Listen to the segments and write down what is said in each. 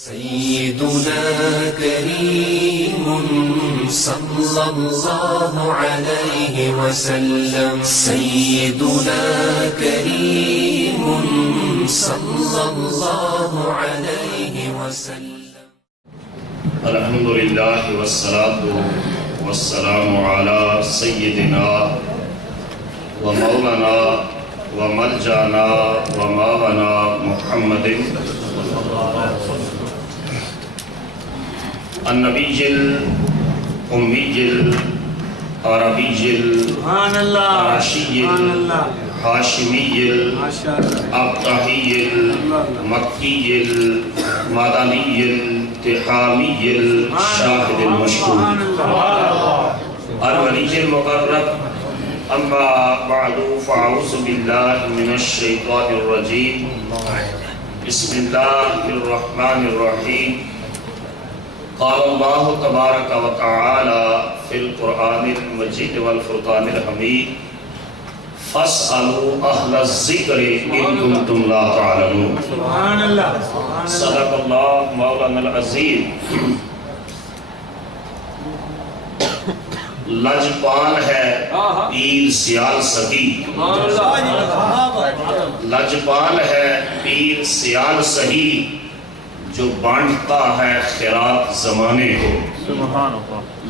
سيدنا كريم صلى الله عليه وسلم. سيدنا كريم صلى الله عليه وسلم. الحمد لله والصلاة والسلام على سيدنا ومولانا ومرجعنا وماونا محمد النبي الأمي العربي القرشي الهاشمي الأبطحي المكي المدني التحامي الشاهد المشهور الولي المقرب. أما بعد فأعوذ بالله من الشيطان الرجيم. بسم الله الرحمن الرحيم. قال الله تبارك وتعالى في القرآن المجيد والفرقان الحميد فاسألوا أهل الذكر إن كنتم لا تعلمون. سبحان الله. صدق الله مولانا العظيم. لجپال ہے پیر سیال سہی. لجپال ہے پیر سیال سہی جو بانٹتا ہے خیرات زمانے کو.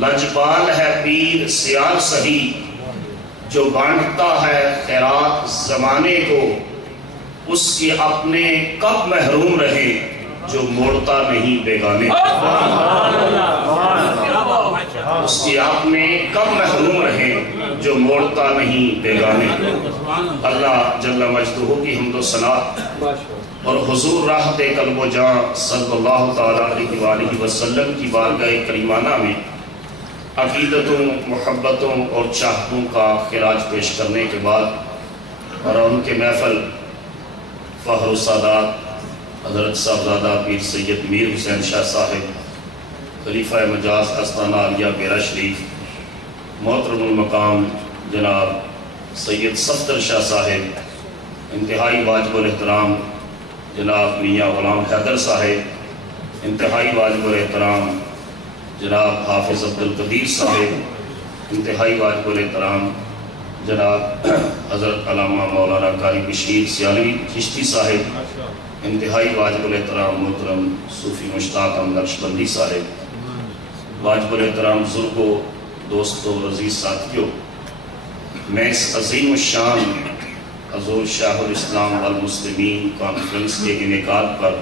لجپال ہے پیر سیال سہی جو بانٹتا ہے خیرات زمانے کو. اس کے اپنے کب محروم رہے جو موڑتا نہیں بیگانے. اس کے اپنے کب محروم رہے جو موڑتا نہیں بیگانے. اللہ جل مجدہ کی حمد و ثنا اور حضور راحت قلب و جاں صلی اللہ تعالیٰ علیہ وآلہ وسلم کی بارگاہ کریمانہ میں عقیدتوں، محبتوں اور چاہتوں کا خراج پیش کرنے کے بعد اور ان کے محفل فخر السادات حضرت صاحبزادہ پیر سید میر حسین شاہ صاحب خلیفہ مجاز استانہ عالیہ بیرہ شریف، محترم المقام جناب سید صفدر شاہ صاحب، انتہائی واجب الاحترام جناب میاں غلام حیدر صاحب، انتہائی واجب الاحترام جناب حافظ عبدالقدیر صاحب، انتہائی واجب الاحترام جناب حضرت علامہ مولانا قاری بشیر سیالوی چشتی صاحب، انتہائی واجب الاحترام محترم صوفی مشتاق احمد نقشبندی صاحب، واجب الاحترام بزرگوں، دوستوں، عزیز ساتھیوں، میں اس عظیم الشان حضور شاہ الاسلام والمسلمین کانفرنس کے انعقاد پر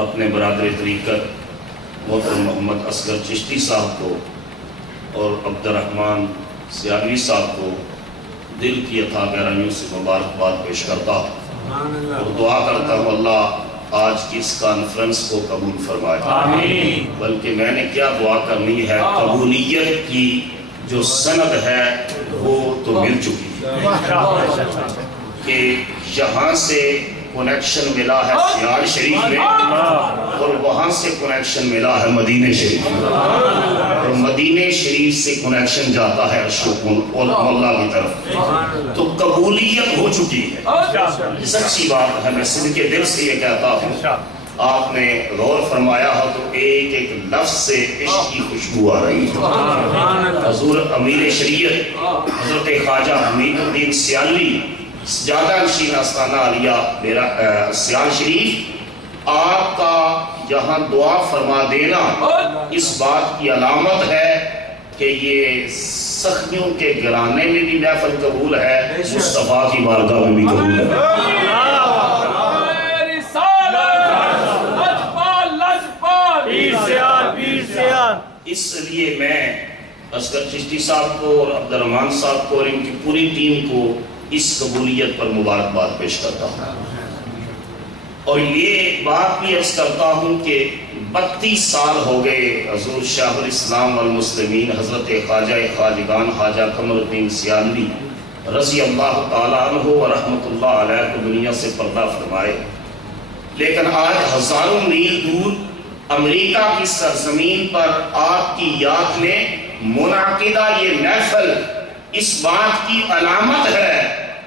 اپنے برادر طریقت محترم محمد اصغر چشتی صاحب کو اور عبدالرحمن سیالوی صاحب کو دل کی عطا گہرائیوں سے مبارکباد پیش کرتا ہوں اور دعا کرتا ہوں اللہ آج کی اس کانفرنس کو قبول فرمائے. بلکہ میں نے کیا دعا کرنی ہے، قبولیت کی جو سند ہے وہ تو مل چکی ہے کہ یہاں سے کنیکشن ملا ہے سیال شریف میں اور وہاں سے کنیکشن ملا ہے مدینہ شریف میں اور مدینہ شریف سے کنیکشن جاتا ہے اشوک اللہ کی طرف. تو قبولیت ہو چکی ہے. سچی بات ہے، میں سن کے دل سے یہ کہتا ہوں. آپ نے غور فرمایا ہو تو ایک ایک لفظ سے عشق کی خوشبو آ رہی ہے. حضور امیر شریعت حضرت خواجہ حمید الدین سیالوی سجادہ نشین آستانہ عالیہ سیال شریف، آپ کا یہاں دعا فرما دینا اس بات کی علامت ہے کہ یہ سخیوں کے گرانے میں بھی محفل قبول ہے، مصطفیٰ کی بارگاہ میں بھی قبول ہے. اس لیے میں اصغر چشتی صاحب کو اور عبدالرحمن صاحب کو اور ان کی پوری ٹیم کو اس قبولیت پر مبارکباد پیش کرتا ہوں اور یہ بات بھی عرض کرتا ہوں کہ 32 سال ہو گئے حضور شاہ الاسلام والمسلمین حضرت خواجہ خواجگان خواجہ قمر الدین سیالوی رضی اللہ تعالیٰ عنہ و رحمت اللہ علیہ کو دنیا سے پردہ فرمائے، لیکن آج ہزاروں میل دور امریکہ کی سرزمین پر آپ کی یاد میں منعقدہ یہ محفل اس بات کی علامت ہے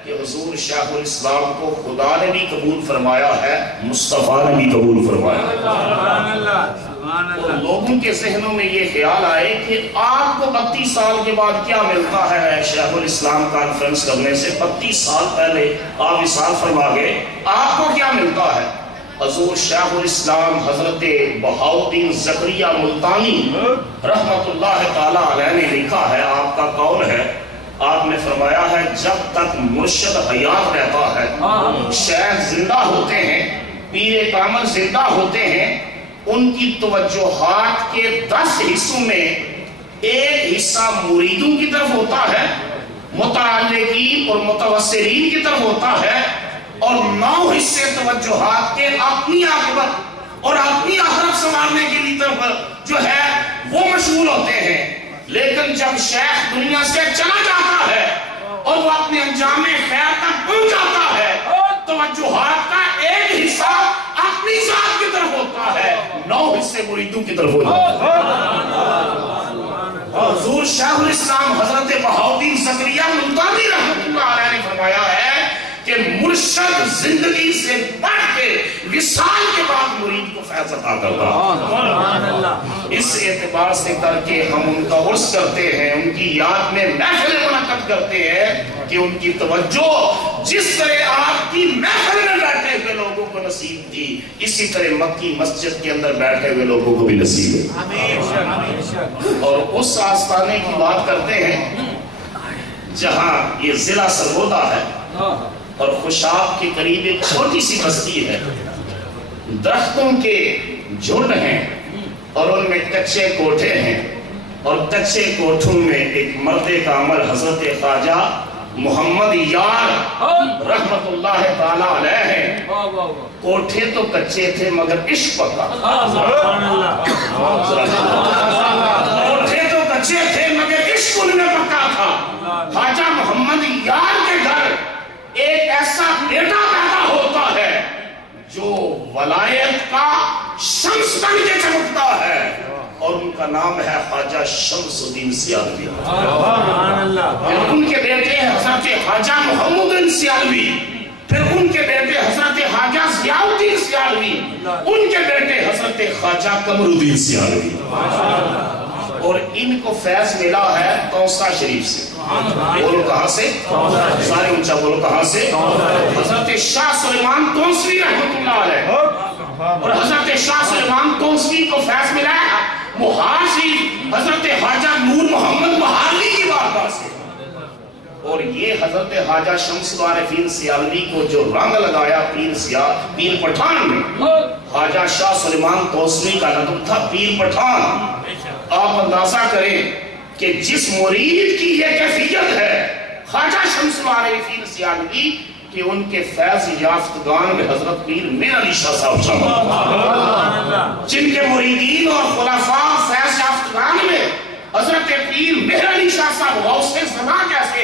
کہ حضور شاہ الاسلام کو خدا نے بھی قبول فرمایا ہے، مصطفیٰ نے بھی قبول فرمایا ہے. ان کے ذہنوں میں یہ خیال آئے کہ آپ کو 32 سال کے بعد کیا ملتا ہے شیخ الاسلام کانفرنس کرنے سے 32 سال پہلے آپ وصال فرما گئے، آپ کو کیا ملتا ہے؟ حضور شیخ الاسلام حضرت بہاؤالدین زکریا ملتانی رحمت اللہ تعالی علیہ نے لکھا ہے، آپ کا قول ہے، آپ نے فرمایا ہے جب تک مرشد حیات رہتا ہے، شیخ زندہ ہوتے ہیں، پیر کامل زندہ ہوتے ہیں، ان کی توجہات کے 10 حصوں میں ایک حصہ مریدوں کی طرف ہوتا ہے، متعلقین اور متوسلین کی طرف ہوتا ہے، اور 9 حصے توجہات کے اپنی عاقبت اور اپنی آخرت سنوارنے کے لیے طرف جو ہے وہ مشغول ہوتے ہیں۔ لیکن جب شیخ دنیا سے چلا جاتا ہے اور وہ اپنے انجام خیر تک پہنچ جاتا ہے، توجہات کا ایک حصہ اپنی ذات کی طرف ہوتا ہے، 9 حصے مریدوں کی طرف ہوتا ہے۔ حضور شیخ الاسلام حضرت بہاؤالدین زکریا ملتانی رحمۃ اللہ علیہ نے فرمایا ہے کہ مرشد زندگی سے بڑھ کے وصال کے بعد مرید کو فیض عطا کرتا۔ اس اعتبار سے کر کے ہم ان کا عرس کرتے ہیں، ان کی یاد میں محفل منعقد کرتے ہیں کہ ان کی توجہ جس طرح آپ کی محفل میں بیٹھے ہوئے لوگوں کو نصیب تھی، اسی طرح مکی مسجد کے اندر بیٹھے ہوئے لوگوں کو بھی نصیب ہے۔ اور اس آستانے کی بات کرتے ہیں جہاں یہ ضلع سرگودا ہے اور خوشاب کے قریب ایک چھوٹی سی بستی ہے، درختوں کے جھنڈ ہیں اور ان میں کچے کوٹھے ہیں، اور کچے کوٹھوں میں ایک مرد کامل حضرت خواجہ محمد یار رحمت اللہ تعالی علیہ ہے۔ کوٹھے تو کچے تھے مگر عشق پکا، کوٹھے تو کچے تھے مگر عشق ان میں پکا تھا۔ خواجہ محمد یار کے گھر ایک ایسا بیٹا پیدا ہوتا ہے جو ولایت کا شمس بن کے چمکتا ہے، اور ان کا نام ہے خواجہ شمس الدین سیالوی۔ پھر ان کے بیٹے حضرت خواجہ محمد سیالوی، پھر ان کے بیٹے حضرت خواجہ ضیاء الدین سیالوی، ان کے بیٹے حضرت خواجہ قمر الدین سیالوی، اور ان کو فیض ملا ہے توسا شریف سے۔ بولو کہاں سے؟ سارے اونچا بولو کہاں سے؟ حضرت شاہ سلیمان تونسوی رحمت اللہ علیہ، اور حضرت شاہ سلیمان تونسوی کو فیض ملا ہے مہار شریف حضرت خواجہ نور محمد مہارلی کی بارگاہ سے، اور یہ حضرت خواجہ شمس العارفین سیالوی کو جو رنگ لگایا پیر پٹھان میں، خواجہ شاہ سلیمان تونسوی کا لقب تھا پیر پٹھان۔ آپ اندازہ کریں کہ جس مرید کی یہ کیفیت ہے خواجہ شمس العارفین سیالوی کہ ان کے فیض یافتگان میں حضرت پیر میر علی شاہ صاحب شامل، جن کے مریدین اور خلفاء فیض یافتگان میں حضرت پیر میر علی شاہ صاحب غوث زمان جیسے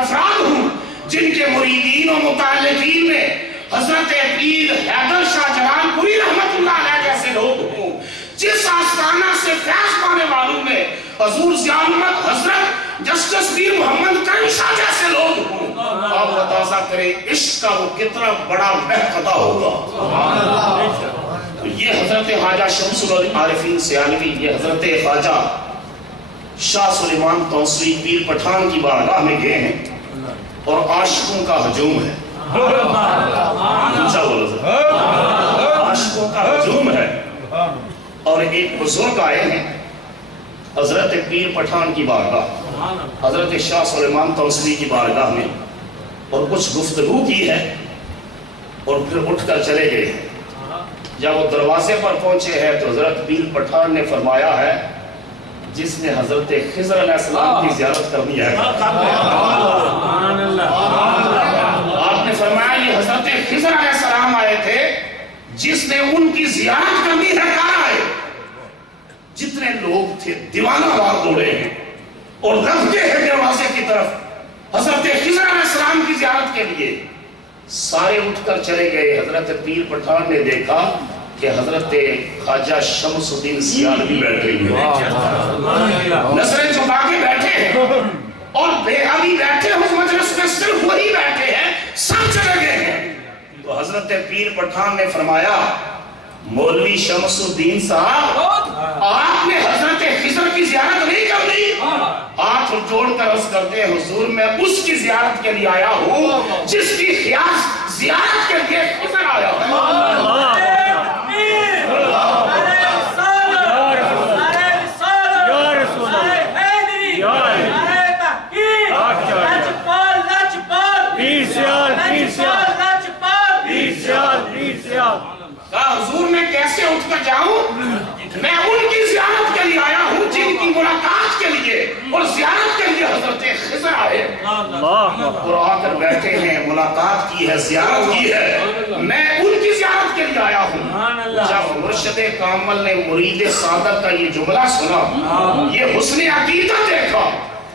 افراد ہوں، جن کے مریدین اور متعلقین میں حضرت پیر حیدر شاہ جلال پوری رحمت اللہ علیہ جیسے لوگ ہوں، جس آستانہ سے فیض پانے والوں میں حضور ضیاء احمد حضرت جسٹس پیر محمد کریم شاہ جیسے لوگ ہوں۔ آپ اندازہ کریں عشق کا وہ کتنا بڑا محقدہ ہوگا۔ یہ حضرت خواجہ شمس العارفین سیالوی، یہ حضرت خواجہ شاہ سلیمان تونسوی پیر پٹھان کی بارگاہ میں گئے ہیں، اور عاشقوں کا ہجوم ہے۔ عاشقوں کا ہجوم ہے، اور ایک بزرگ آئے ہیں حضرت پیر پٹھان کی بارگاہ، حضرت شاہ سلیمان تونسوی کی بارگاہ میں، اور کچھ گفتگو کی ہے اور پھر اٹھ کر چلے گئے ہیں۔ جب وہ دروازے پر پہنچے ہیں تو حضرت پیر پٹھان نے فرمایا ہے جس نے حضرت خضر علیہ السلام کی زیارت کرنی ہے، آپ نے فرمایا یہ حضرت خضر علیہ السلام آئے تھے جس نے ان کی زیارت کرنی ہے، کہاں آئے؟ جتنے لوگ تھے دیوانہ وار دوڑے ہیں اور رفتے ہیں دروازے کی طرف حضرت خضر علیہ السلام کی زیارت کے لیے، سارے اٹھ کر چلے گئے۔ حضرت پیر پٹھان نے دیکھا کہ حضرت خواجہ شمس الدین سیالوی بیٹھے ہوئے ہیں، نظریں چھپا کے بیٹھے ہیں، اور بے ابھی بیٹھے اس مجلس میں صرف وہی بیٹھے ہیں، سب چلے گئے ہیں۔ حضرت پیر پٹھان نے فرمایا مولوی شمس الدین صاحب آپ نے حضرت خضر کی زیارت نہیں کر لی؟ ہاتھ جوڑ کر عرض کرتے ہیں حضور میں اس کی زیارت کے لیے آیا ہوں جس کی زیارت کے لیے خضر آیا ہوں. کہا حضور میں کیسے اٹھ کر جاؤں؟ میں ان کی زیارت کے لیے آیا ہوں جن کی ملاقات کے لیے اور زیارت کے لیے حضرت خضر آئے اور آ کر بیٹھے ہیں، ملاقات کی ہے، زیارت کی ہے. میں ان کی زیارت کے لیے آیا ہوں. جب مرشد کامل نے مرید صادق کا یہ جملہ سنا، یہ حسن عقیدت دیکھا،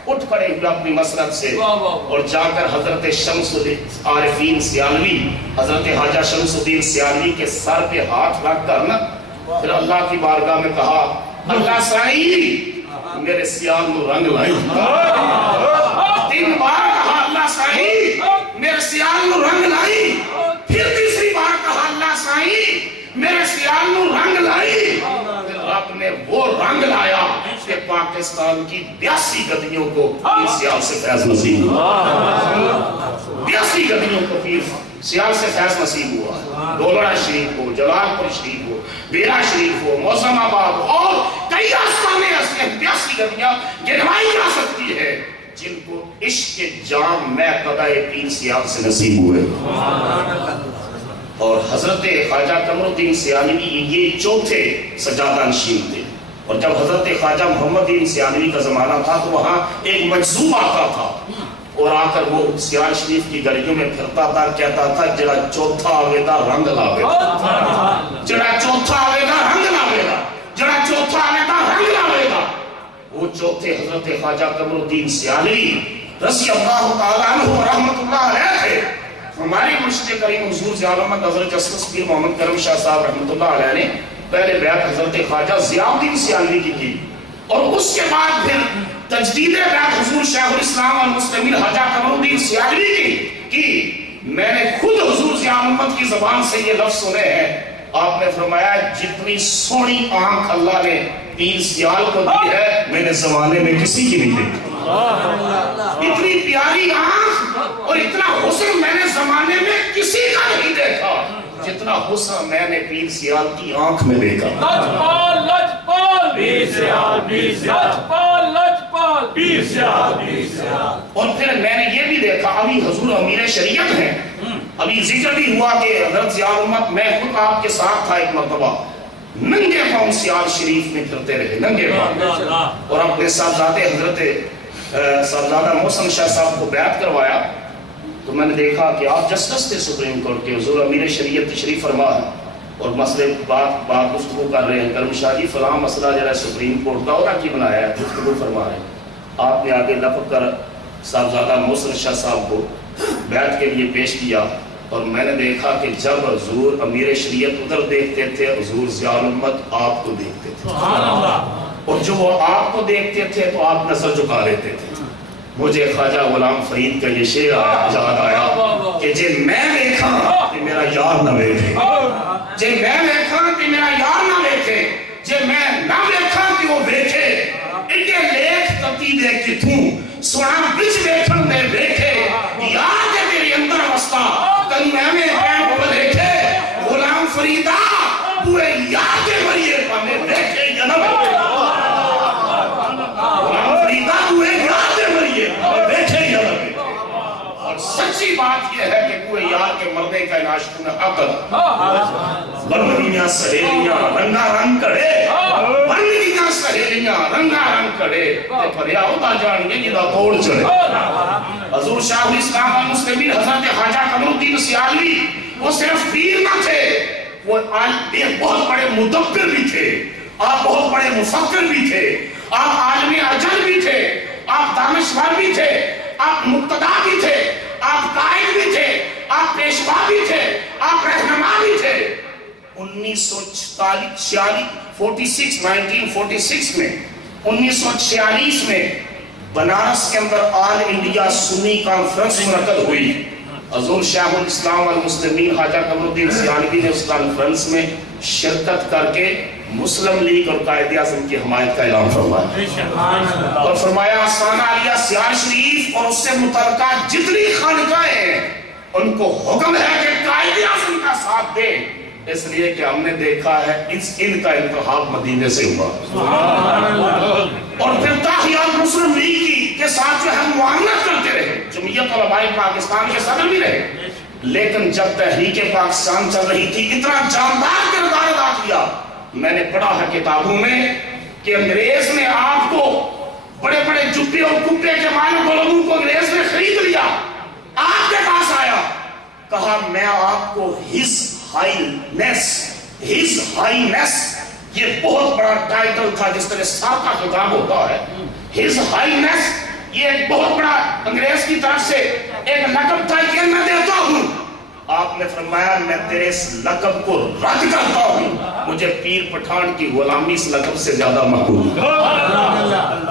اٹھ کھڑے ہوئے اپنی مسند سے اور جا کر حضرت شمس الدین عارفین سیالوی، حضرت خواجہ شمس الدین سیالوی کے سر پہ ہاتھ رکھ کر نا پھر اللہ کی بارگاہ میں کہا اللہ سائی میرے سیال نو رنگ لائی. 3 بار کہا اللہ سائی میرے سیال نو رنگ لائی. پھر تیسری بار کہا اللہ سائی میرے سیال نو رنگ لائی. پھر رب نے وہ رنگ لایا کہ پاکستان کی 82 گدیوں کو پیر سیال سے فیض نصیب ہوا. 82 گدیوں کو پیر سیال سے فیض نصیب ہوا. ڈولڑا شریف ہو، جلال پور شریف ہو، بیرا شریف ہو، موسم آباد ہو اور کئی آستانے ایسے 82 گدیاں گنوائی جا سکتی ہے جن کو عشق کے جام میں قدائے پیر سیال سے نصیب ہوئے. اور حضرت خواجہ قمر الدین سیالوی یہ چوتھے سجادہ نشین تھے. اور جب حضرت خواجہ محمد الدین سیالوی کا زمانہ تھا تو وہاں ایک مجذوب آتا تھا اور آ کر وہ سیال شریف کی گلیوں میں پھرتا تھا، کہتا تھا جڑا چوتھا آوے دا رنگ لاوے گا، جڑا چوتھا آوے دا رنگ لاوے گا، جڑا چوتھا آوے دا رنگ لاوے گا. وہ چوتھے حضرت خواجہ قمر الدین سیالوی رضی اللہ تعالیٰ عنہ رحمت اللہ علیہ تھے. ہمارے مرشد کریم حضور ضیاء الحمد حضرت جسٹس پیر محمد کرم شاہ صاحب رحمت اللہ علیہ نے پہلے بیعت حضرت خواجہ ضیاء الدین سیالوی کی کی اور اس کے بعد پھر تجدید بیعت حضور شیخ الاسلام والمسلمین خواجہ قمر الدین سیالوی کی. میں نے خود حضور ضیاء الحمد کی زبان سے یہ لفظ سنے ہیں. آپ نے فرمایا جتنی سونی آنکھ اللہ نے پیر سیال کو دی ہے میں نے زمانے میں کسی کی نہیں دیکھی. اتنی پیاری آنکھ اور اتنا حسن میں نے زمانے میں کسی کا نہیں دیکھا جتنا حسن میں نے پیر سیال کی آنکھ میں دیکھا. لجپال لجپال پیر سیال پیر سیال لجپال لجپال پیر سیال پیر سیال. اور پھر میں نے یہ بھی دیکھا ابھی حضور امیر شریعت ہیں، ابھی ذکر بھی ہوا کہ حضرت ضیاء الحمد میں خود آپ کے ساتھ تھا ایک مرتبہ، ننگے پاؤں سیال شریف میں پھرتے رہے ننگے پاؤں اور اپنے صاحبزادے حضرت صاحبزادہ محسن شاہ صاحب کو بیعت کروایا. تو میں نے دیکھا کہ آپ جسٹس تھے سپریم کورٹ کے، حضور امیر شریعت تشریف فرما ہے اور مسئلے بات گفتگو کر رہے ہیں. کرم شاہ جی فلاں مسئلہ جو ہے سپریم کورٹ کا اور کی بنایا ہے گفتگو فرما رہے ہیں. آپ نے آگے لپک کر صاحبزادہ محسن شاہ صاحب کو بیعت کے لیے پیش کیا اور میں نے دیکھا کہ جب حضور امیر شریعت ادھر دیکھتے تھے حضور ضیاء الحمد آپ کو دیکھتے تھے اور جو وہ آپ کو دیکھتے تھے تو آپ نظر جھکا لیتے تھے. مجھے خواجہ غلام فرید کا یہ شعر یاد آیا کہ جے میں دیکھا کہ میرا یار نہ دیکھے، جے میں دیکھا کہ میرا یار نہ دیکھے، جے میں نہ دیکھا کہ وہ دیکھے، اٹھے لیکھ تتی دے کتوں سونا بچ دیکھن دے دیکھے، یاد ہے تیرے اندر وسطا کل میں پین کو دیکھے. غلام فریدہ پورے یاد ہے مریے پانے دیکھے یا نہ دیکھے. غلام فریدہ پورے یاد ہے مریے پانے دیکھے یا نہ دیکھے. اور سچی بات یہ ہے کہ کوئی یار کے مردے کا عاشق میں عقل بندیاں سہیلیاں رنگا رنگ کڑے، بندیاں سہیلیاں رنگا رنگ کڑے تے پھریا ہوتا جان گے جدا توڑ چڑے. حضور شاہ الاسلام والمسلمین حضرت خواجہ قمر الدین سیالوی وہ صرف پیر نہ تھے، وہ ایک بہت بڑے مدبر بھی تھے، آپ بہت بڑے مفکر بھی تھے، آپ عالم اجل بھی تھے، آپ دانشور بھی تھے، آپ مقتدا بھی تھے، آپ قائد بھی تھے، آپ پیشوا بھی تھے، آپ رہنما بھی تھے. 1946 میں بنارس کے اندر آل انڈیا سنی کانفرنس منعقد ہوئی. حضور شیخ الاسلام والمسلمین خواجہ قمر الدین سیالوی نے اس کانفرنس میں شرکت کر کے مسلم لیگ اور قائد اعظم کی حمایت کا اعلان فرمایا اور فرمایا آستانہ عالیہ سیال شریف اور اس سے متعلقہ جتنی خانقاہیں ہیں ان کو حکم ہے کہ قائد اعظم کا ساتھ دیں، اس لیے کہ ہم نے دیکھا ہے ان کا انتخاب مدینے سے ہوا اور پھر تاحیات مسلم لیگ کے ساتھ جو ہم معاملت کرتے رہے، جمعیت علماء پاکستان کے صدر بھی رہے، لیکن جب تحریک پاکستان چل رہی تھی اتنا جاندار کردار ادا کیا۔ میں نے پڑھا ہے کتابوں میں کہ انگریز نے آپ کو بڑے بڑے جبے اور کپے کے مالک لوگوں کو انگریز نے خرید لیا، آپ کے پاس آیا، کہا میں آپ کو ہز ہائینس، یہ بہت بڑا ٹائٹل تھا جس طرح ساتھ کا خطاب ہوتا ہے، ہز ہائینس یہ ایک بہت بڑا انگریز کی طرف سے ایک لقب تھا کہ میں دیتا ہوں۔ آپ نے فرمایا میں تیرے اس لقب کو رد کرتا ہوں، مجھے پیر پٹھان کی غلامی اس لقب سے زیادہ محبوب ہے،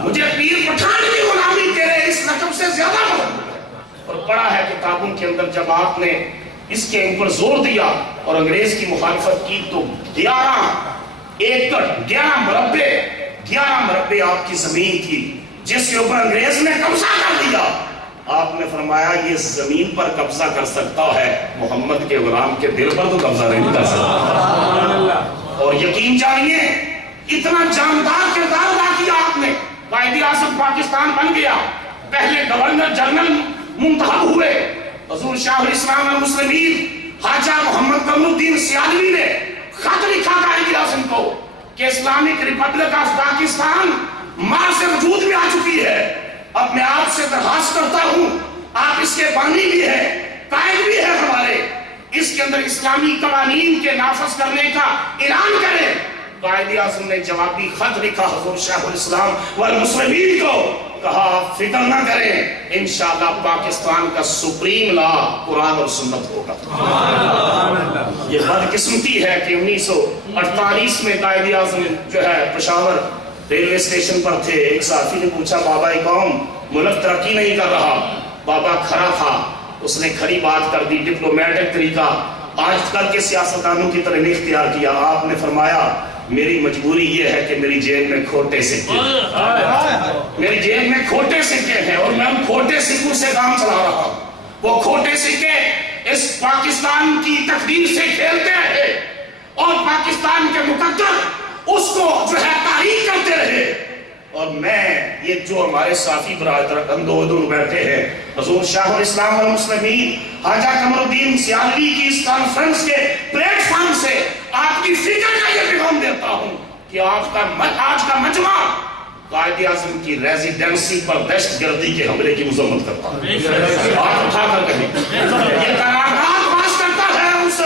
مجھے پیر پٹھان کی غلامی تیرے اس لقب سے زیادہ محبوب ہے۔ اور پڑھا ہے کتابوں کے اندر جب آپ نے اس کے اوپر زور دیا اور انگریز کی مخالفت کی تو 11 ایکڑ 11 مربع آپ کی زمین تھی جس کے اوپر انگریز نے قبضہ کر دیا۔ آپ نے فرمایا یہ زمین پر قبضہ کر سکتا ہے، محمد کے غلام کے دل پر تو قبضہ نہیں کر سکتا۔ اور یقین جانیے اتنا جاندار کردار ادا کیا آپ نے، قائد اعظم پاکستان بن گیا، پہلے گورنر جنرل منتخب ہوئے، حضور شاہ الاسلام المسلمین خواجہ محمد قمر الدین سیالوی نے خط لکھا قائد اعظم کو کہ اسلامک ریپبلک آف پاکستان ماں سے وجود میں آ چکی ہے، اب میں آپ سے درخواست کرتا ہوں، آپ اس کے بانی بھی ہیں، قائد بھی ہیں ہمارے، اس کے اندر اسلامی قوانین کے نافذ کرنے کا اعلان کریں۔ قائد اعظم نے جوابی خط لکھا حضور شاہ الاسلام والمسلمین کو، کہا آپ فکر نہ کریں، انشاءاللہ پاکستان کا سپریم لا قرآن اور سنت ہوگا۔ یہ بدقسمتی ہے کہ 1948 میں قائد اعظم جو ہے پشاور ریلوے اسٹیشن پر تھے، ایک صحافی نے پوچھا بابا قوم ملک ترقی نہیں کر رہا، بابا کھڑا تھا، اس نے کھڑی بات کر دی، ڈپلومیٹک طریقہ آج کل کے سیاستدانوں کی طرح نہیں اختیار کیا۔ آپ نے فرمایا میری مجبوری یہ ہے کہ میری جیب میں کھوٹے سکے میری جیب میں کھوٹے سکے ہیں اور میں ان کھوٹے سکوں سے کام چلا رہا ہوں۔ وہ کھوٹے سکے اس پاکستان کی تقدیر سے کھیلتے رہے اور پاکستان کے مقدر اس کو جو ہے تحریک کرتے رہے، اور میں یہ جو ہمارے صحافی برادر اندو بیٹھے ہیں، حضور شاہ الاسلام والمسلمین خواجہ قمر الدین سیالوی کی اس کانفرنس کے پلیٹ فارم سے آپ کی فکر کا یہ پیغام دیتا ہوں کہ آج کا مجمع قائد اعظم کی ریزیڈنسی پر دہشت گردی کے حملے کی مذمت کرتا ہے۔ آپ اٹھا کر کہیں یہ قرارداد پاس کرتا ہے اس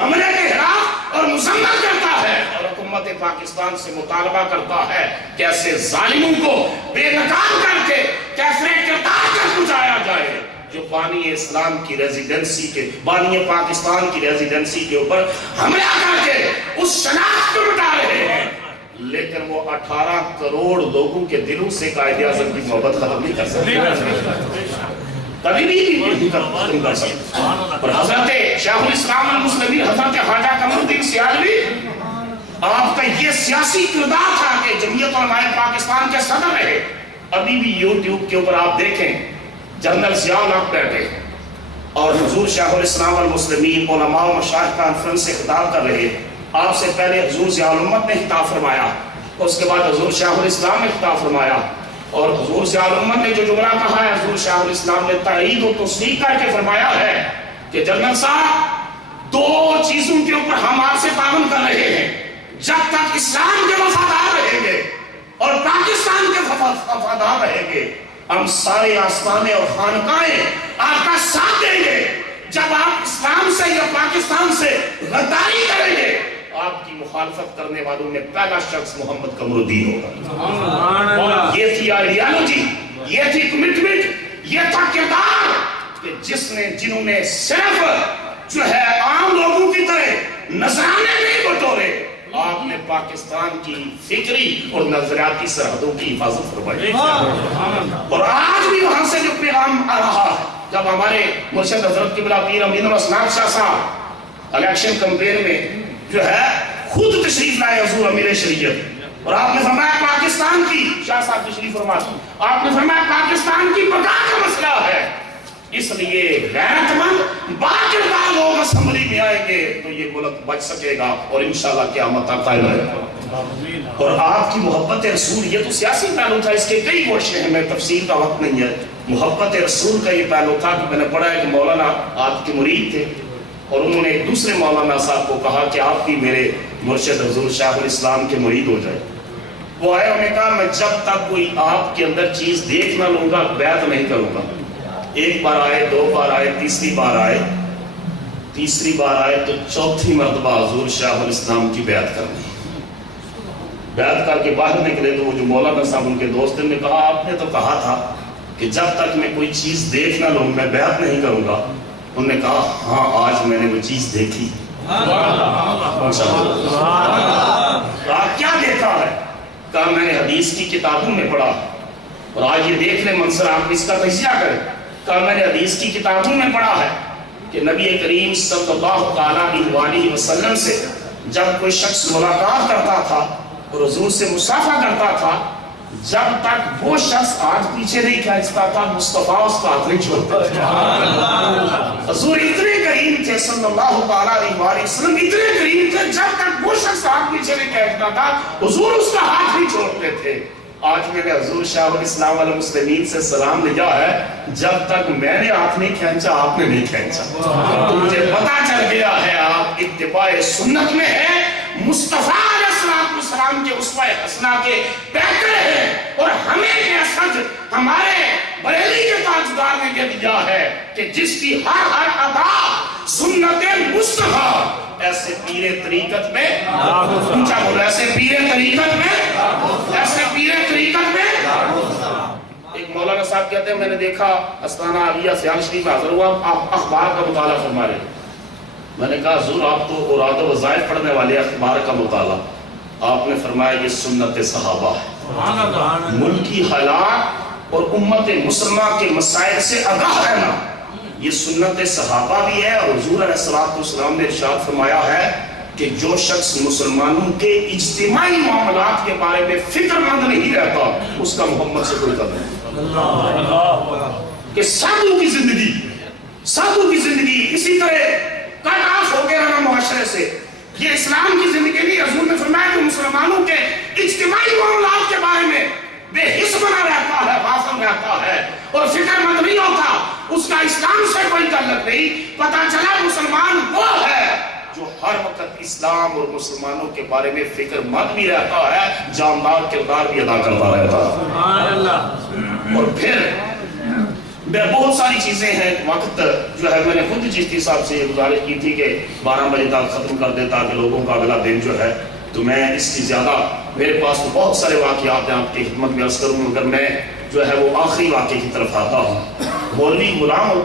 حملے کے خلاف اور مذمت کرتا ہے، اور حکومت پاکستان سے مطالبہ کرتا ہے کہ ایسے ظالموں کو بے نقاب کر کے کیفر کردار تک پہنچایا جائے جو بانی اسلام کی ریزیڈنسی کے بانی پاکستان کی ریزیڈنسی کے اوپر حملہ کر کے اس شناخت کو مٹا رہے ہیں، لیکن وہ 18 کروڑ لوگوں کے دلوں سے قائد اعظم کی محبت ختم نہیں کر سکتے، کبھی بھی نہیں کر سکتے۔ اور حضرت شاہ الاسلام المسلمین حضرت خواجہ قمر الدین سیالوی، آپ کا یہ سیاسی کردار تھا کہ جمعیت علماء پاکستان کے صدر رہے۔ ابھی بھی یوٹیوب کے اوپر آپ دیکھیں جنرل ضیاء الحق بیٹھے اور حضور شاہ الاسلام والمسلمین علماء و مشائخ کانفرنس سے خطاب کر رہے، آپ سے پہلے حضور ضیاء الامت نے خطاب فرمایا، اس کے بعد حضور شاہ الاسلام نے خطاب فرمایا، اور حضور ضیاء الامت نے جو جملہ کہا ہے حضور شاہ الاسلام نے تائید و تصدیق کر کے فرمایا ہے کہ جنرل صاحب 2 چیزوں کے اوپر ہم آپ سے تعاون کر رہے ہیں، جب تک اسلام کے وفادار رہیں گے اور پاکستان کے وفادار رہیں گے، ہم سارے آستانے اور خانقاہیں آپ کا ساتھ دیں گے، جب آپ اسلام سے یا پاکستان سے غداری کریں گے آپ کی مخالفت کرنے والوں میں پہلا شخص محمد قمر الدین ہوگا۔ یہ تھی آئیڈیالوجی، یہ تھی کمٹمنٹ، یہ تھا کردار کہ جنہوں نے صرف جو ہے عام لوگوں کی طرح نذرانے نہیں بٹورے، آپ نے پاکستان کی فکری اور نظریاتی سرحدوں کی حفاظت فرمائی، اور آج بھی وہاں سے جو پیغام آ رہا ہے، جب ہمارے مرشد حضرت قبلہ پیر امین الاسناد شاہ صاحب الیکشن کمپین میں جو ہے خود تشریف لائے حضور امیر شریعت، اور آپ نے فرمایا پاکستان کی، شاہ صاحب تشریف فرماتے، آپ نے فرمایا پاکستان کی بقا کا مسئلہ ہے، اس لیے غیرت مند باقردار لوگ اسمبلی میں آئیں گے تو یہ ملک بچ سکے گا اور انشاءاللہ قیامت تک قائم رہے گا۔ اور آپ کی محبت رسول، یہ تو سیاسی پہلو تھا، اس کے کئی گوشے ہیں، میں تفصیل کا وقت نہیں ہے۔ محبت رسول کا یہ پہلو تھا کہ میں نے پڑھا ہے کہ مولانا آپ کے مرید تھے، اور انہوں نے ایک دوسرے مولانا صاحب کو کہا کہ آپ بھی میرے مرشد حضور شیخ الاسلام کے مرید ہو جائے۔ وہ آئے، انہوں نے کہا میں جب تک کوئی آپ کے اندر چیز دیکھ نہ لوں گا بیعت نہیں کروں گا۔ ایک بار آئے، دو بار آئے، تیسری بار آئے تو چوتھی مرتبہ حضور شیخ الاسلام کی بیعت کرنی۔ بیعت کر کے باہر نکلے تو وہ جو مولانا صاحب ان کے دوست نے کہا آپ نے تو کہا تھا کہ جب تک میں کوئی چیز دیکھ نہ لوں میں بیعت نہیں کروں گا۔ انہوں نے کہا ہاں آج میں نے وہ چیز دیکھی۔ کہا کیا دیکھا ہے؟ کہا میں نے حدیث کی کتابوں میں پڑھا، اور آج یہ دیکھ لیں منظر، آپ اس کا تجزیہ کریں۔ کہا میں نے حدیث کی کتابوں میں پڑھا ہے کہ نبی کریم صلی اللہ علیہ وسلم سے جب کوئی شخص ملاقات کرتا تھا اور حضور سے مصافحہ کرتا تھا، جب تک وہ شخص ہاتھ پیچھے نہیں کھینچتا تھا مصطفیٰ اس کا ہاتھ نہیں چھوڑتے تھے۔ حضور اتنے کریم تھے صلی اللہ علیہ وسلم، اتنے کریم تھے جب تک وہ شخص ہاتھ پیچھے نہیں کھینچتا تھا حضور اس کا ہاتھ نہیں چھوڑتے تھے۔ آج میں نے حضور شاہ الاسلام علیہ المسلمین سے سلام لیا ہے، جب تک میں نے ہاتھ نہیں کھینچا آپ نے نہیں کھینچا۔ تو مجھے پتا چل گیا ہے آپ اتباع سنت میں ہیں، مصطفیٰ علیہ السلام کے اسوہ حسنہ کے پیکر ہیں، اور ہمیں یہ سج ہمارے بریلی کے تاجدار نے یہ دیا ہے کہ جس کی ہر ادا سنت مصطفیٰ، ایسے پیر طریقت میں اونچا بولا، ایسے پیر طریقت میں، ایسے پیر طریقت میں۔ ایک مولانا صاحب کہتے ہیں میں نے دیکھا استانہ عالیہ سیال شریف میں حاضر ہوا، آپ اخبار کا مطالعہ فرما رہے۔ میں نے کہا حضور آپ تو اوراد و وظائف پڑھنے والے، اخبار کا مطالعہ؟ آپ نے فرمایا یہ سنت صحابہ ہے، ملکی حالات اور امت مسلمہ کے مسائل سے آگاہ رہنا یہ سنت صحابہ بھی ہے۔ اور حضور علیہ السلام نے ارشاد فرمایا ہے کہ جو شخص مسلمانوں کے اجتماعی معاملات کے بارے میں فکر مند نہیں رہتا اس کا محمد سے کوئی قدر نہیں۔ کہ سادھو کی زندگی اسی طرح کٹ آف ہو کے رہنا معاشرے سے، یہ اسلام کی زندگی نہیں۔ حضور نے فرمایا کہ مسلمانوں کے اجتماعی معاملات کے بارے میں بے حس بنا رہتا ہے، غافل رہتا ہے اور فکر مند نہیں ہوتا، اس کا اسلام سے کوئی تعلق نہیں۔ پتہ چلا مسلمان وہ ہے جو ہر وقت اسلام اور مسلمانوں کے بارے میں فکر مند بھی رہتا ہے، جاندار کردار بھی ادا کرتا رہتا ہے۔ اور پھر بہت ساری چیزیں ہیں، وقت جو ہے میں نے خود چشتی صاحب سے یہ گزارش کی تھی کہ 12 بجے تک ختم کر دے تاکہ لوگوں کا اگلا دن جو ہے، تو میں اس کی زیادہ، میرے پاس تو بہت سارے واقعات ہیں آپ کی خدمت میں عرض کروں، مگر میں جو ہے وہ آخری واقعے کی طرف آتا ہوں۔ مولوی غلام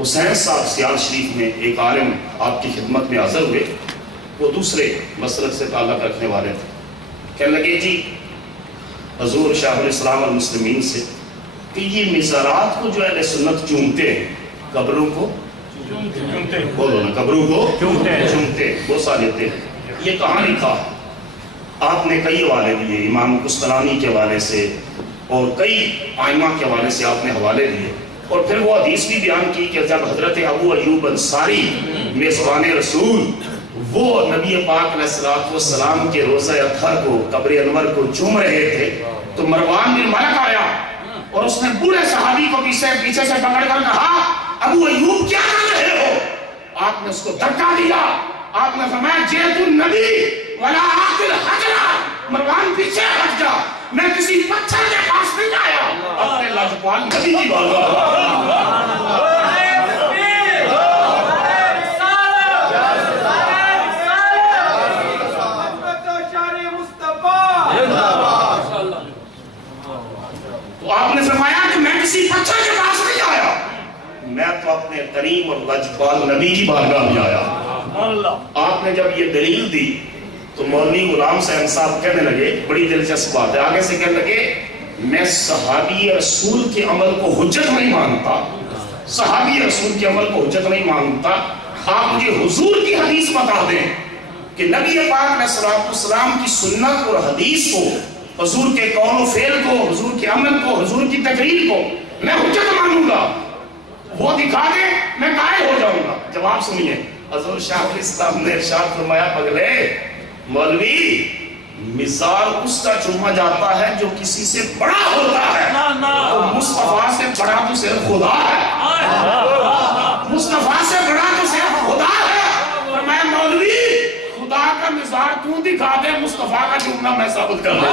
حسین صاحب سیال شریف میں ایک عالم آپ کی خدمت میں حاضر ہوئے، وہ دوسرے مسلک سے تعلق رکھنے والے تھے۔ کہنے لگے جی حضور شاہ الاسلام المسلمین سے کہ یہ مزارات کو جو اہل سنت چومتے ہیں، قبروں کو بولو نا، قبروں کو چومتے بوسہ دیتے ہیں، یہ کہاں لکھا؟ آپ نے کئی حوالے دیے، امام قسطلانی کے حوالے سے اور کئی آئمہ کے حوالے سے آپ نے حوالے دیے، اور پھر وہ حدیث بھی بیان کی کہ جب حضرت ابو ایوب انصاری میزبان رسول وہ نبی پاک علیہ السلام کے روزہ اطہر کو، قبر انور کو چوم رہے تھے تو مروان بن ملک آیا اور اس نے بوڑھے صحابی کو پیچھے سے پکڑ کر کہا ابو ایوب کیا کر رہے ہو؟ آپ نے اس کو دھکا دیا، آپ نے فرمایا جیت النبی ولا آخر حجرہ، مروان پیچھے ہٹ جا، میں کسی پتھر کے پاس نہیں آیا، اپنے لاجوال نبی کی تو آپ نے فرمایا کہ میں کسی پتھر کے پاس نہیں آیا، میں تو اپنے کریم اور لاجوال نبی کی بارگاہ میں آیا۔ آپ نے جب یہ دلیل دی تو مولوی غلام حسین صاحب کہنے لگے، بڑی دلچسپ بات ہے، آگے سے کہنے لگے میں صحابی رسول کے عمل کو حجت نہیں مانتا، صحابی رسول کے عمل کو حجت نہیں مانتا، آپ مجھے حضور کی حدیث بتا دیں کہ نبی پاک علیہ السلام کی سنت اور حدیث کو، حضور کے قول و فعل کو، حضور کے عمل کو، حضور کی تقریر کو میں حجت مانوں گا، وہ دکھا دے میں قائل ہو جاؤں گا۔ جواب سنیے، حضور شاہ الاسلام نے ارشاد فرمایا پگلے مولوی، مثال اس کا چوما جاتا ہے جو کسی سے بڑا ہوتا ہے، تو مصطفیٰ سے بڑا تو صرف خدا ہے، مصطفیٰ سے بڑا تو صرف خدا ہے۔ اور میں مولوی خدا کا مثال تو دکھا دے، مصطفیٰ کا چومنا میں ثابت کر دوں۔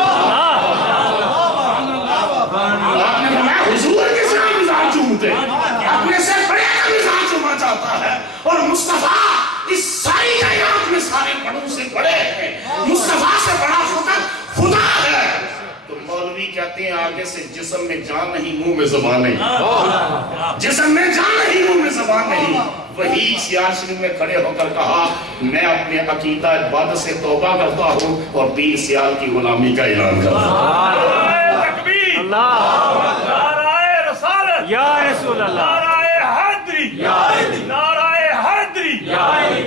آپ نے فرمایا حضور کے ساتھ مثال چومتے، اپنے سے بڑے کا مثال چومنا چاہتا ہے، اور مصطفیٰ اس ساری کائنات میں سارے بڑوں سے بڑے ہیں، مصطفیٰ سے بڑا خدا ہے۔ تو مولوی کہتے ہیں آگے سے جسم میں جان نہیں منہ میں زبان نہیں، جسم میں جان نہیں منہ میں زبان نہیں۔ وہی سیال شریف میں کھڑے ہو کر کہا میں اپنے عقیدہ بد سے توبہ کرتا ہوں اور پیر سیال کی غلامی کا اعلان کرتا ہوں۔ تکبیر، نعرہ رسالت، یا رسول اللہ، نعرہ حیدری، نعرہ حیدری،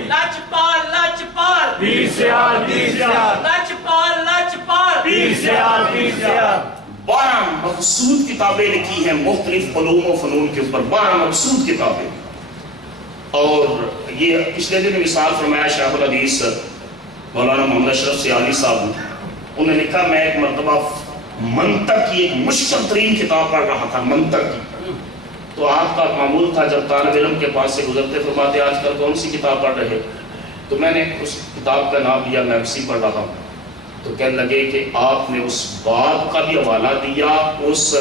لچپال لچپال پیر سیال، پیر سیال، لچپال لچپال پیر سیال، پیر سیال۔ 12 مقصود کتابیں لکھی ہیں مختلف علوم و فنون کے اوپر، 12 مقصود کتابیں۔ اور یہ پچھلے دن مثال فرمایا شیخ الحدیث مولانا محمد اشرف سیالی صاحب نے، انہوں نے لکھا میں ایک مرتبہ منطق کی ایک مشکل ترین کتاب پڑھ رہا تھا، منطق کی، تو آپ کا معمول تھا جب طالب علم کے پاس سے گزرتے فرماتے آج کل کون سی کتاب پڑھ رہے، تو میں نے اس کتاب کا نام دیا میں اسی پڑھ رہا ہوں۔ تو کہنے لگے کہ آپ نے اس باب کا بھی حوالہ دیا، اس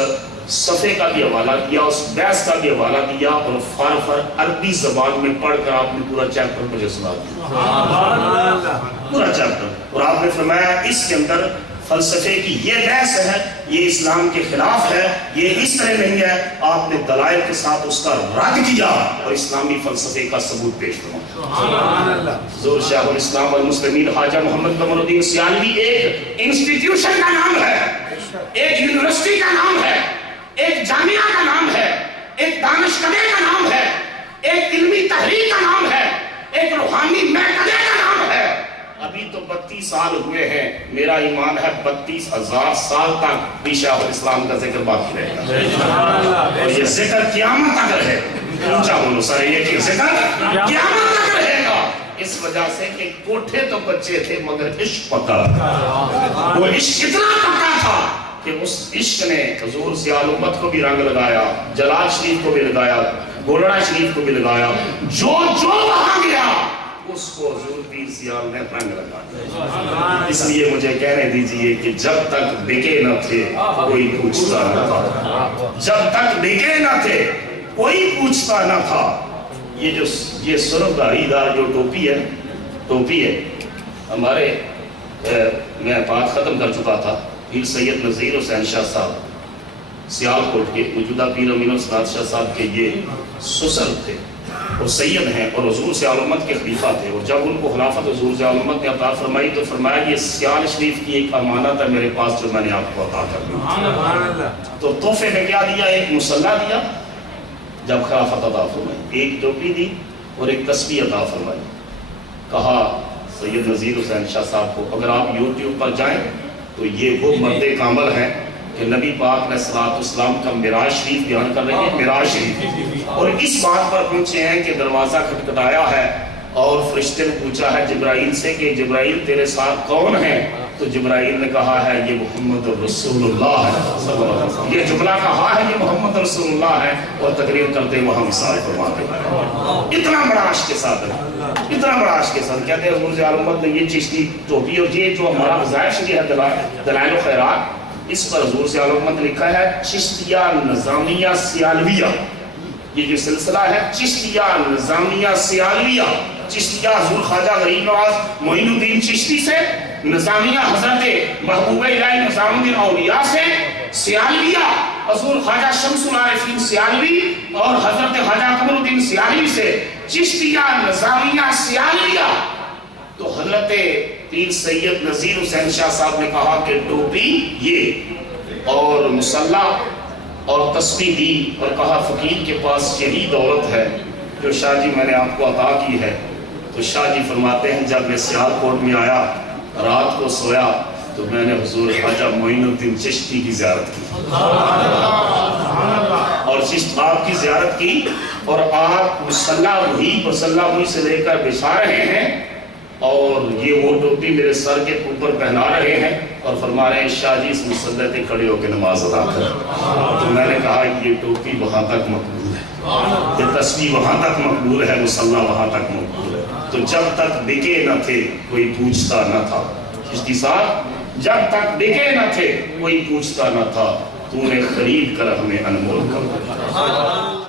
صفحے کا بھی حوالہ دیا، اس بحث کا بھی حوالہ دیا، اور فار عربی زبان میں پڑھ کر آپ نے پورا چیپٹر مجھے سنا دیا، پورا چیپٹر۔ اور آپ نے فرمایا اس کے اندر فلسفے کی یہ بحث ہے، یہ اسلام کے خلاف ہے، یہ اس طرح نہیں ہے، آپ نے دلائل کے ساتھ اس کا رد کیا اور اسلامی فلسفے کا ثبوت پیش کرا۔ حضور شیخ الاسلام والمسلمین خواجہ محمد قمر الدین سیالوی ایک انسٹیٹیوشن کا نام ہے، ایک یونیورسٹی کا نام ہے، ایک جامعہ کا نام ہے، ایک دانشکدے کا نام ہے، ایک علمی تحریک کا نام ہے، ایک روحانی محکمے کا نام ہے۔ ابھی تو 32 سال ہوئے ہیں، میرا ایمان ہے 32,000 سال تک بھی شیخ الاسلام کا ذکر باقی رہے گا، اور یہ ذکر قیامت تک رہے گا۔ اونچا بولو سارے، یہ ذکر قیامت تک رہے گا، اس وجہ سے کہ کوٹھے تو بچے تھے مگر عشق پکا، وہ عشق اتنا پکا تھا کہ اس عشق نے حضور سیال امت کو بھی رنگ لگایا، جلال شریف کو بھی لگایا، گولڑا شریف کو بھی لگایا، جو وہاں گیا اس کو حضور پیر سیال نے رنگ لگایا۔ اس لیے مجھے کہنے دیجئے کہ جب تک بکے نہ تھے کوئی پوچھتا نہ تھا، جب تک بکے نہ تھے کوئی پوچھتا نہ تھا۔ یہ سرخ داڑھی دار جو ٹوپی ہے ہمارے، میں بات ختم کر چکا تھا، پیر سید نذیر حسین شاہ صاحب سیال کوٹ کے، موجودہ پیر امین الصلاۃ شاہ صاحب کے یہ سسر تھے اور سید ہیں، اور حضور سیال امت کے خلیفہ تھے، اور جب ان کو خلافت حضور سیال امت نے عطا فرمائی تو فرمایا یہ سیال شریف کی ایک امانت ہے میرے پاس جو میں نے آپ کو عطا کر دی۔ تو تحفے میں کیا دیا؟ ایک مصلی دیا جب خلافت عطا فرمائی، ایک ٹوپی دی اور ایک تسبیح عطا فرمائی۔ کہا سید نذیر حسین شاہ صاحب کو اگر آپ یوٹیوب پر جائیں تو یہ وہ مرد کامل ہیں کہ نبی پاک علیہ السلام کا معراج شریف بیان کر رہے ہیں، معراج شریف، اور اس بات پر پہنچے ہیں کہ دروازہ کھٹکھٹایا ہے اور فرشتے نے پوچھا ہے جبرائیل سے کہ جبرائیل تیرے ساتھ کون ہے؟ تو جبرائیل نے کہا ہے یہ محمد رسول اللہ ہے صلی اللہ علیہ وسلم، یہ جملہ کہا ہے یہ محمد رسول اللہ ہے، اور تقریر کرتے وہاں مثال فرماتے ہیں۔ اتنا بڑا عشق کے ساتھ ہے، اتنا بڑا عشق کے ساتھ کہتے ہیں حضور سیال امت نے یہ چشتی ٹوپی اور یہ جو ہمارا وظائف شریف ہے دلائل و خیرات، اس پر حضور سیال امت نے لکھا ہے چشتیہ نظامیہ سیالویہ، یہ جو سلسلہ ہے چشتیہ نظامیہ سیالویہ، چشتیہ حضور خواجہ غریب نواز معین الدین چشتی سے، نظامیہ حضرت محبوب الہی نظام الدین اولیاء سے، سیالویہ حضور خواجہ شمس العارفین سیالوی اور حضرت خواجہ قمر الدین سیالوی سے، چشتیہ نظامیہ سیالویہ۔ تو حضرت پیر سید نذیر حسین شاہ صاحب نے کہا کہ ٹوپی یہ اور مصلی اور تسبیح دی، اور کہا فقیر کے پاس یہی دولت ہے جو شاہ جی میں نے آپ کو عطا کی ہے، تو تو شاہ جی فرماتے ہیں جب میں سیالکوٹ میں آیا رات کو سویا تو میں نے حضور خواجہ معین الدین چشتی کی زیارت کی اور چشت آپ کی زیارت کی اور آپ مصلی وہی سے لے کر بچھا رہے ہیں اور یہ وہ ٹوپی میرے سر کے اوپر پہنا رہے ہیں اور فرما رہے ہیں شاہ جی اس مصلی پہ کھڑے ہو کے نماز ادا کر. تو میں نے کہا یہ ٹوپی وہاں تک مقبول ہے, یہ تسبیح وہاں تک مقبول ہے, مصلی وہاں تک مقبول ہے. تو جب تک بکے نہ تھے کوئی پوچھتا نہ تھا. چشتی صاحب جب تک بکے نہ تھے کوئی پوچھتا نہ تھا, تو نے خرید کر ہمیں انمول کر دیا.